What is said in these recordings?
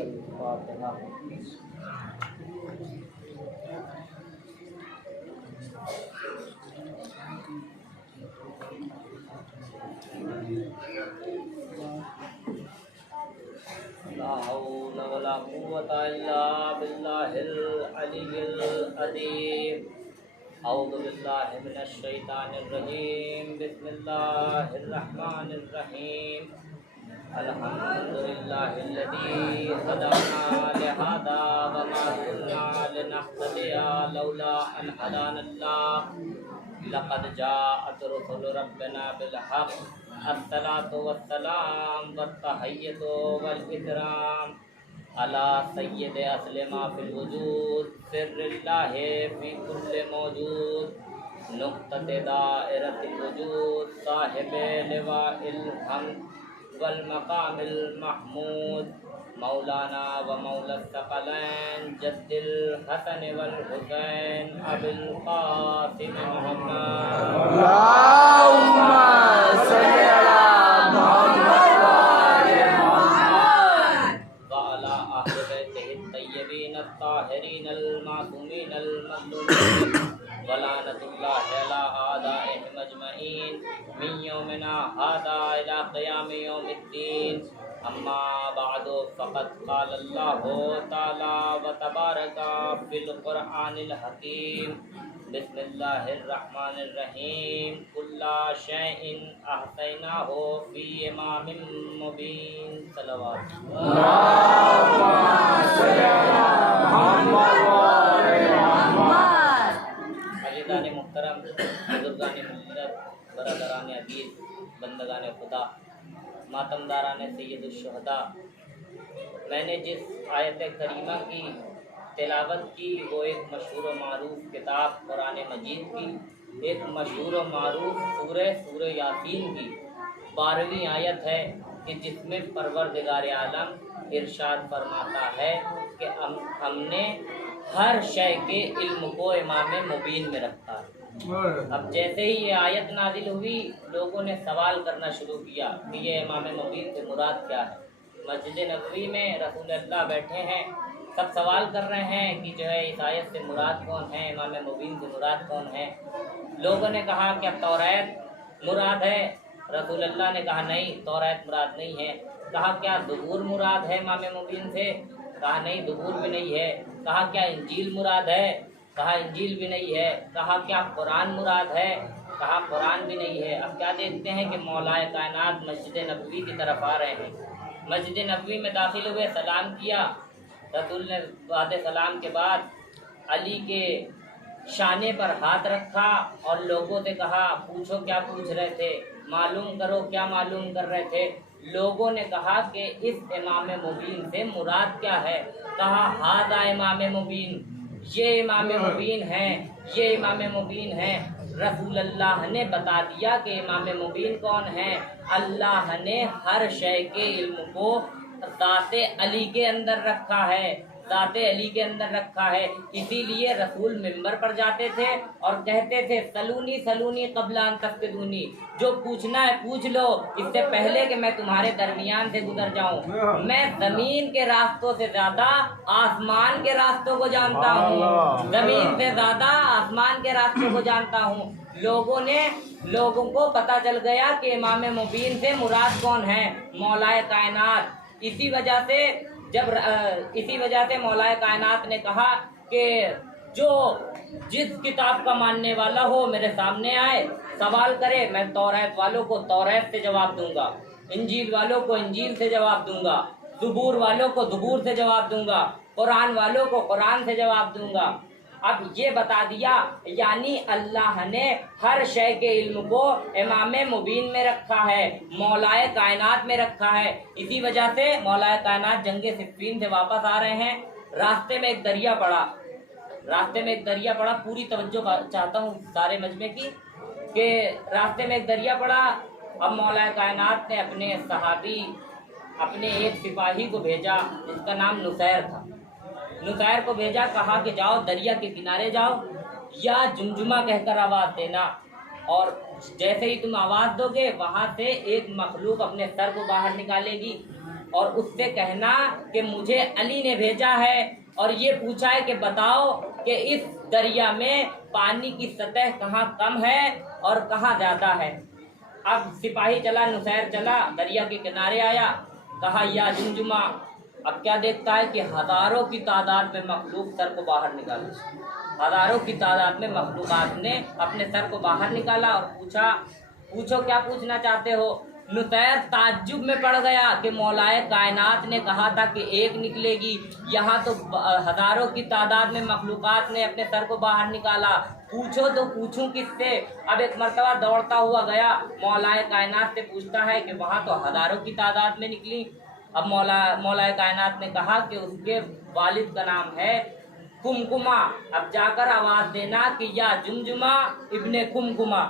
الفاتحہ۔ لا حول ولا قوة إلا بالله العلي العظيم۔ اعوذ باللہ من الشیطان الرجیم، بسم اللہ الرحمن الرحیم۔ الحمد للہ الذی ہدانا لہذا وما كنا لنهتدی لولا ان ہدانا اللہ، لقد جاءت رسل ربنا بالحق، الصلاة والسلام والتحیۃ والاکرام علی سید اصل ما فی الوجود، سر اللہ فی کل موجود، نقطۃ دائرۃ الوجود، صاحب لواء الحمد والمقام المحمود، مولانا و مولا الثقلین جد الحسن والحسین ابی القاسم محمد، اللہم صلی علی محمد وعلی اہل بیتہ الطیبین الطاہرین المعصومین المظلومین، ولعنۃ اللہ علی اعدائہم اجمعین من یومنا ھذا الی قیام یوم الدین۔ اما بعد فقد قال اللہ تعالی وتبارک فی القرآن الحکیم، بسم اللہ الرحمن الرحیم، کل شیء احصیناہ فی امام مبین۔ صلوات۔ اللہم صلی علی محمد وآل محمد۔ عزیزان محترم، بزرگان ملت، برادران عزیز، بندگان خدا، ماتمداران سید الشہداء، میں نے جس آیت کریمہ کی تلاوت کی وہ ایک مشہور و معروف کتاب قرآن مجید کی، ایک مشہور و معروف سورہ یاسین کی 12ویں آیت ہے کہ جس میں پروردگار عالم ارشاد فرماتا ہے کہ ہم نے ہر شے کے علم کو امام مبین میں رکھا ہے۔ اب جیسے ہی یہ آیت نازل ہوئی، لوگوں نے سوال کرنا شروع کیا کہ یہ امام مبین سے مراد کیا ہے۔ مسجد نبوی میں رسول اللہ بیٹھے ہیں، سب سوال کر رہے ہیں کہ جو ہے اس آیت سے مراد کون ہے، امام مبین سے مراد کون ہے۔ لوگوں نے کہا کیا توریت مراد ہے؟ رسول اللہ نے کہا نہیں، توریت مراد نہیں ہے۔ کہا کیا ظہور مراد ہے امام مبین سے؟ کہا نہیں، ظہور بھی نہیں ہے۔ کہا کیا انجیل مراد ہے؟ کہا انجیل بھی نہیں ہے۔ کہا کیا قرآن مراد ہے؟ کہا قرآن بھی نہیں ہے۔ اب کیا دیکھتے ہیں کہ مولا کائنات مسجد نبوی کی طرف آ رہے ہیں۔ مسجد نبوی میں داخل ہوئے، سلام کیا، رسول نے بعد سلام کے بعد علی کے شانے پر ہاتھ رکھا اور لوگوں سے کہا پوچھو کیا پوچھ رہے تھے، معلوم کرو کیا معلوم کر رہے تھے۔ لوگوں نے کہا کہ اس امام مبین سے مراد کیا ہے؟ کہا ھذا امام مبین، یہ امام مبین ہے، یہ امام مبین ہے۔ رسول اللہ نے بتا دیا کہ امام مبین کون ہے۔ اللہ نے ہر شے کے علم کو ذات علی کے اندر رکھا ہے، ذات علی کے اندر رکھا ہے۔ اسی لیے رسول منبر پر جاتے تھے اور کہتے تھے سلونی سلونی قبل ان تفقدونی، جو پوچھنا ہے پوچھ لو اس سے پہلے کہ میں تمہارے درمیان سے گزر جاؤں۔ میں زمین کے راستوں سے زیادہ آسمان کے راستوں کو جانتا ہوں، زمین سے زیادہ آسمان کے راستوں کو جانتا ہوں۔ لوگوں کو پتہ چل گیا کہ امام مبین سے مراد کون ہے؟ مولا کائنات۔ اسی وجہ سے مولا کائنات نے کہا کہ جو جس کتاب کا ماننے والا ہو میرے سامنے آئے، سوال کرے، میں توریت والوں کو توریت سے جواب دوں گا، انجیل والوں کو انجیل سے جواب دوں گا، زبور والوں کو زبور سے جواب دوں گا، قرآن والوں کو قرآن سے جواب دوں گا۔ اب یہ بتا دیا، یعنی اللہ نے ہر شے کے علم کو امام مبین میں رکھا ہے، مولا کائنات میں رکھا ہے۔ اسی وجہ سے مولا کائنات جنگ صفین سے واپس آ رہے ہیں، راستے میں ایک دریا پڑا، پوری توجہ چاہتا ہوں سارے مجمع کی کہ راستے میں ایک دریا پڑا۔ اب مولا کائنات نے اپنے صحابی، اپنے ایک سپاہی کو بھیجا جس کا نام نصیر تھا، نصیر کو بھیجا، کہا کہ جاؤ دریا کے کنارے جاؤ یا جمجمہ کہہ کر آواز دینا، اور جیسے ہی تم آواز دو گے وہاں سے ایک مخلوق اپنے سر کو باہر نکالے گی، اور اس سے کہنا کہ مجھے علی نے بھیجا ہے اور یہ پوچھا ہے کہ بتاؤ کہ اس دریا میں پانی کی سطح کہاں کم ہے اور کہاں زیادہ ہے۔ اب سپاہی چلا، نصیر چلا، دریا کے کنارے آیا، کہا یا جمجمہ۔ اب کیا دیکھتا ہے کہ ہزاروں کی تعداد میں مخلوق سر کو باہر نکالا، ہزاروں کی تعداد میں مخلوقات نے اپنے سر کو باہر نکالا اور پوچھا، پوچھو کیا پوچھنا چاہتے ہو۔ نصیر تعجب میں پڑ گیا کہ مولائے کائنات نے کہا تھا کہ ایک نکلے گی، یہاں تو ہزاروں کی تعداد میں مخلوقات نے اپنے سر کو باہر نکالا، پوچھو تو پوچھوں کس سے۔ اب ایک مرتبہ دوڑتا ہوا گیا، مولائے کائنات سے پوچھتا ہے کہ وہاں تو ہزاروں کی تعداد میں نکلی۔ اب مولائے کائنات نے کہا کہ اس کے والد کا نام ہے کمکما، اب جا کر آواز دینا کہ یا جمجمہ ابن کمکما۔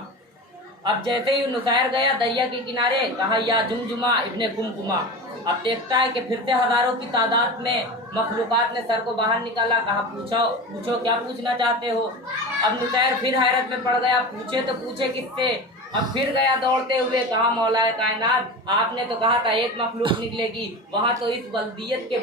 اب جیسے ہی نصیر گیا دریا کے کنارے، کہا یا جمجمہ ابن کمکما۔ اب دیکھتا ہے کہ پھر سے ہزاروں کی تعداد میں مخلوقات نے سر کو باہر نکالا، کہا پوچھو کیا پوچھنا چاہتے ہو۔ اب نصیر پھر حیرت میں پڑ گیا، پوچھے تو پوچھے کس سے۔ اب پھر گیا دوڑتے ہوئے، کہا مولا کائنات آپ نے تو کہا تھا ایک مخلوق نکلے گی، وہاں تو اس بلدیت کے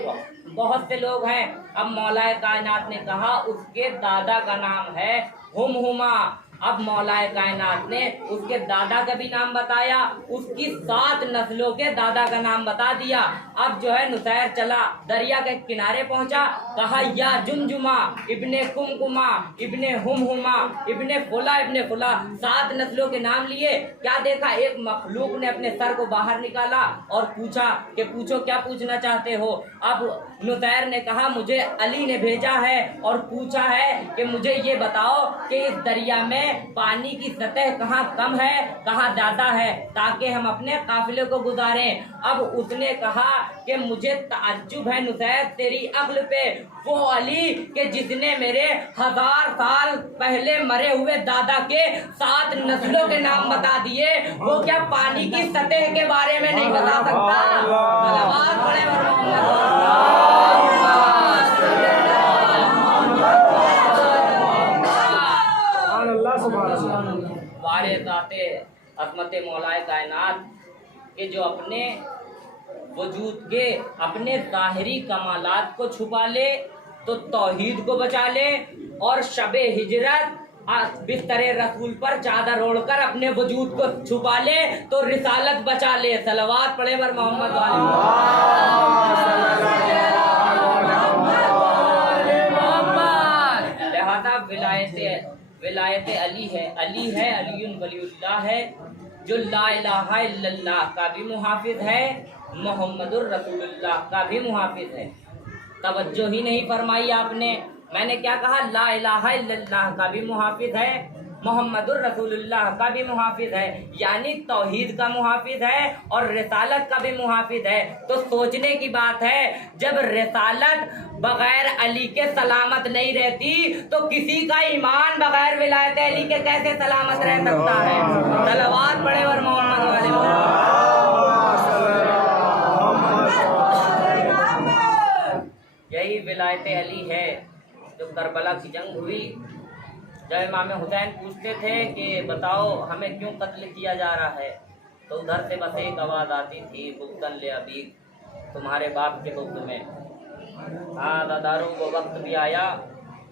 بہت سے لوگ ہیں۔ اب مولا کائنات نے کہا اس کے دادا کا نام ہے ہما۔ اب مولا کائنات نے اس کے دادا کا بھی نام بتایا، اس کی 7 نسلوں کے دادا کا نام بتا دیا۔ اب جو ہے نصیر چلا، دریا کے کنارے پہنچا، کہا یا جمجمہ ابن کمکما ابن ہما ابن فلا 7 نسلوں کے نام لیے۔ کیا دیکھا، ایک مخلوق نے اپنے سر کو باہر نکالا اور پوچھا کہ پوچھو کیا پوچھنا چاہتے ہو۔ اب نصیر نے کہا مجھے علی نے بھیجا ہے اور پوچھا ہے کہ مجھے یہ بتاؤ کہ اس دریا میں پانی کی سطح کہاں کم ہے کہاں زیادہ ہے، تاکہ ہم اپنے قافلے کو گزاریں۔ اب اس نے کہا کہ مجھے تعجب ہے نصیر تیری عقل پہ، وہ علی کہ جس نے میرے 1000 سال پہلے مرے ہوئے دادا کے 7 نسلوں کے نام بتا دیے، وہ کیا پانی کی سطح کے بارے میں نہیں بتا سکتا؟ صلوات پڑھے بارے ذات عظمت مولائے کائنات کہ جو اپنے وجود کے اپنے ظاہری کمالات کو چھپا لے تو توحید کو بچا لے، اور شب ہجرت بستر رسول پر چادر اوڑھ کر اپنے وجود کو چھپا لے تو رسالت بچا لے۔ صلوات پڑھے بر محمد لہذا ولایت علی ہے، علی ولی اللہ ہے، جو لا الہ الا اللہ کا بھی محافظ ہے، محمد الرسول اللہ کا بھی محافظ ہے۔ توجہ ہی نہیں فرمائی آپ نے، میں نے کیا کہا؟ لا الہ الا اللہ کا بھی محافظ ہے، محمد الرسول اللہ کا بھی محافظ ہے، یعنی توحید کا محافظ ہے اور رسالت کا بھی محافظ ہے۔ تو سوچنے کی بات ہے، جب رسالت بغیر علی کے سلامت نہیں رہتی تو کسی کا ایمان بغیر ولایت علی کے کیسے سلامت رہ سکتا ہے؟ صلوات پڑھے اور محمد یہی ولایت علی ہے جو کربلا کی جنگ ہوئی، جب امام حسین پوچھتے تھے کہ بتاؤ ہمیں کیوں قتل کیا جا رہا ہے، تو ادھر سے بس ایک آواز آتی تھی، بغضاً لابیک، تمہارے باپ کے بغض میں۔ ہاں دادارو، وہ وقت بھی آیا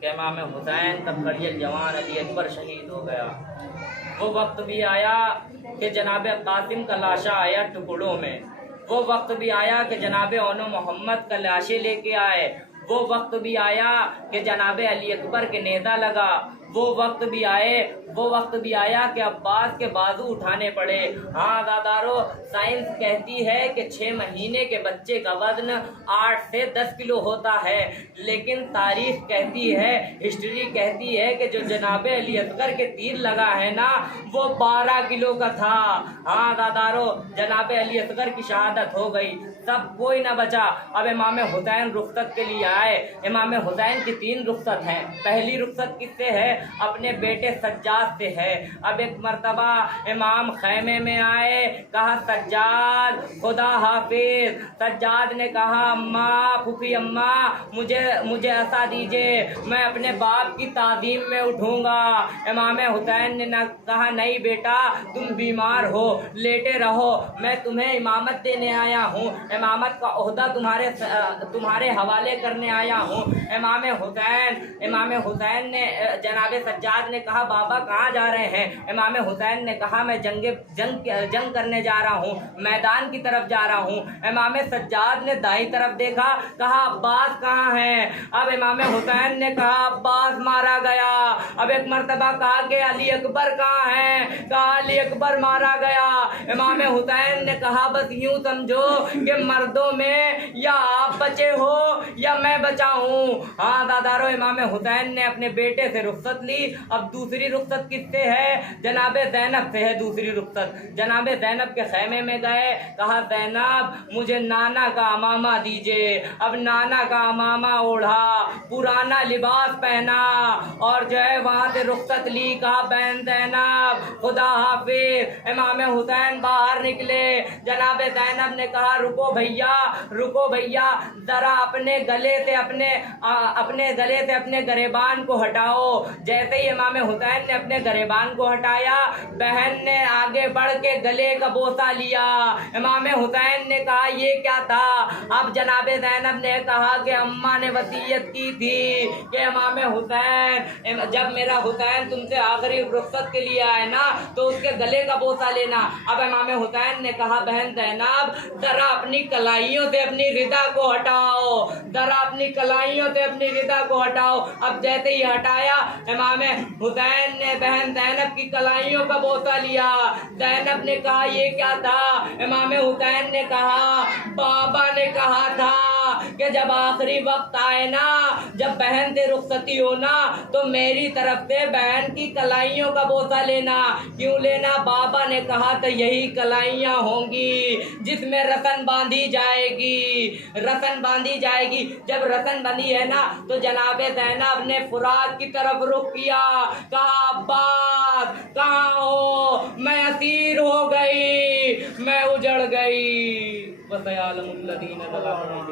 کہ امام حسین تب کڑیل جوان علی اکبر شہید ہو گیا۔ وہ وقت بھی آیا کہ جناب قاسم کا لاشا آیا ٹکڑوں میں۔ وہ وقت بھی آیا کہ جناب اون محمد کا لاشیں لے کے آئے۔ وہ وقت بھی آیا کہ جناب علی اکبر کے نیزہ لگا۔ وہ وقت بھی آیا کہ عباس کے بازو اٹھانے پڑے۔ ہاں دادارو، سائنس کہتی ہے کہ 6 مہینے کے بچے کا وزن 8 سے 10 کلو ہوتا ہے، لیکن تاریخ کہتی ہے، ہسٹری کہتی ہے کہ جو جناب علی اصغر کے تیر لگا ہے نا، وہ 12 کلو کا تھا۔ ہاں دادارو، جناب علی اصغر کی شہادت ہو گئی، سب کوئی نہ بچا۔ اب امام حسین رخصت کے لیے آئے۔ امام حسین کی 3 رخصت ہیں۔ پہلی رخصت کس سے ہے؟ اپنے بیٹے سجاد سے ہے۔ اب ایک مرتبہ امام خیمے میں آئے، کہا سجاد خدا حافظ۔ سجاد نے کہا اماں، پھوپھی اماں، مجھے عصا دیجئے، میں اپنے باپ کی تعظیم میں اٹھوں گا۔ امام حسین نے کہا نہیں بیٹا، تم بیمار ہو، لیٹے رہو، میں تمہیں امامت دینے آیا ہوں۔ امامت کا عہدہ تمہارے حوالے کرنے آیا ہوں۔ امام حسین نے جناب سجاد نے کہا بابا کہاں جا رہے ہیں؟ امام حسین نے کہا میں جنگ کرنے جا رہا ہوں، میدان کی طرف جا رہا ہوں۔ امام سجاد نے دائیں طرف دیکھا، کہا عباس کہاں ہے؟ اب امام حسین نے کہا عباس مارا گیا۔ اب ایک مرتبہ کہا کہ علی اکبر کہاں ہے؟ کہا علی اکبر مارا گیا۔ امام حسین نے کہا بس یوں سمجھو کہ مردوں میں یا آپ بچے ہو یا میں بچا ہوں۔ ہاں دادارو، امام حسین نے اپنے بیٹے سے رخصت لی۔ اب دوسری رخصت کس سے ہے؟ جناب زینب سے ہے دوسری رخصت۔ جناب زینب کے خیمے میں گئے، کہا زینب مجھے نانا کا عمامہ دیجئے۔ اب نانا کا عمامہ اوڑھا، پرانا لباس پہنا اور جو ہے وہاں سے رخصت لی۔ کہا بہن زینب خدا حافظ۔ امام حسین باہر نکلے، جناب زینب نے کہا رکو بھیا ذرا اپنے گلے سے اپنے گریبان کو ہٹاؤ۔ جیسے ہی امام حسین نے اپنے گریبان کو ہٹایا، بہن نے آگے بڑھ کے گلے کا بوسہ لیا۔ امام حسین نے کہا یہ کیا تھا؟ اب جناب زینب نے کہا کہ اماں نے وصیت کی تھی کہ امام حسین جب میرا حسین تم سے آخری رخصت کے لیے آئے نا تو اس کے گلے کا بوسہ لینا۔ اب امام حسین نے کہا بہن زینب ذرا اپنی کلائیوں سے اپنی رضا کو ہٹاؤ، ذرا اپنی کلائیوں سے اپنی رضا کو ہٹاؤ۔ اب جیسے ہی ہٹایا، امام حسین نے بہن زینب کی کلائیوں کا بوسہ لیا۔ زینب نے کہا یہ کیا تھا؟ امام حسین نے کہا بابا نے کہا تھا کہ جب آخری وقت آئے نا، جب بہن سے رخصتی ہونا تو میری طرف سے بہن کی کلائیوں کا بوسہ لینا۔ کیوں لینا؟ بابا نے کہا تو یہی کلائیاں ہوں گی جس میں رسن باندھی جائے گی۔ جب رسن بندھی ہے نا تو جناب زینب نے فرات کی طرف رخ کیا، کہا عباس کہاں ہو؟ میں اسیر ہو گئی، میں اجڑ گئی۔ وَسَيَعْلَمُ الَّذِينَ ظَلَمُوا